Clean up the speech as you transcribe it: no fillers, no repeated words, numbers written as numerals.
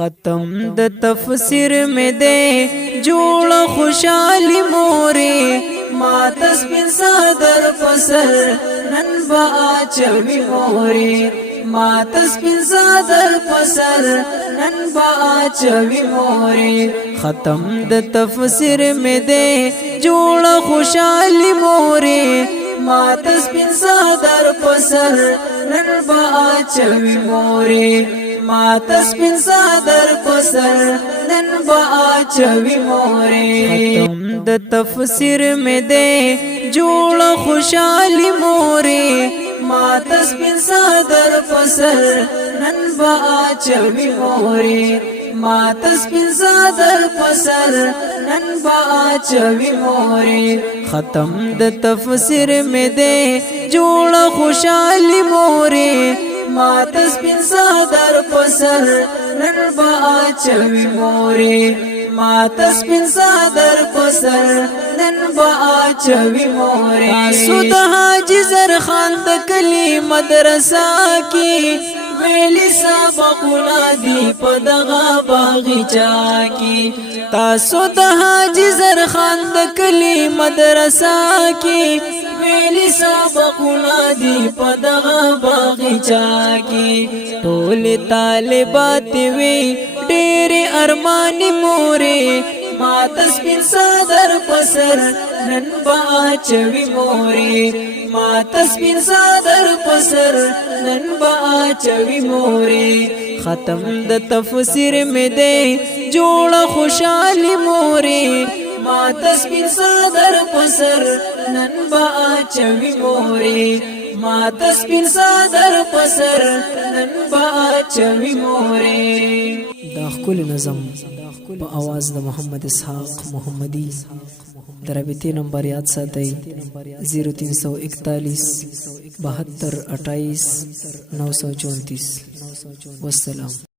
ختم د تفسیر میں دے جوڑ خوشحالی مورے ما تسبین صدر پسر نن با چوی مورے ما تسبین صدر پسر نن با چوی مورے ختم د تفسیر میں دے جوڑ خوشحالی مورے ما تسبین صدر پسر نن با چوی مورے ما تسبین صدر پسر نن با چوی مورے ختم د تفسیر میں دے جوڑ خوشحالی مورے ما تسبین صدر پسر نن با چوی مورے ما تسبین صدر پسر نن با چوی مورے ختم د تفسیر میں دے جوڑ خوشحالی مورے ما تسبین صدر پسر نن با چوی مورے ما تسبین صدر پسر نن با چوی مورے سود حاجی زرخان د کلی مدرسہ کی ویلی سبقنا دی پدغا باغچا کی تاسو د حاجی زرخان د کلی مدرسہ کی ویلی سبقنا دی پدغا باغچا کی ټول طالبات وی ډېر ارمان مورې ما تسبین صدر پسر نن با چوی مورې ما تسبین صدر پسر نن با چوی مورې ختم د تفسیر میں دے جوڑ خوشحالی مورې ما تسبین صدر پسر نن با چوی مورې ما تسبین صدر پسر نن با چوی مورې دا خپل نظم په आवाज د محمد اسحاق محمدی دربته نمبر یاد ساتئ 0341 72 28 934 والسلام.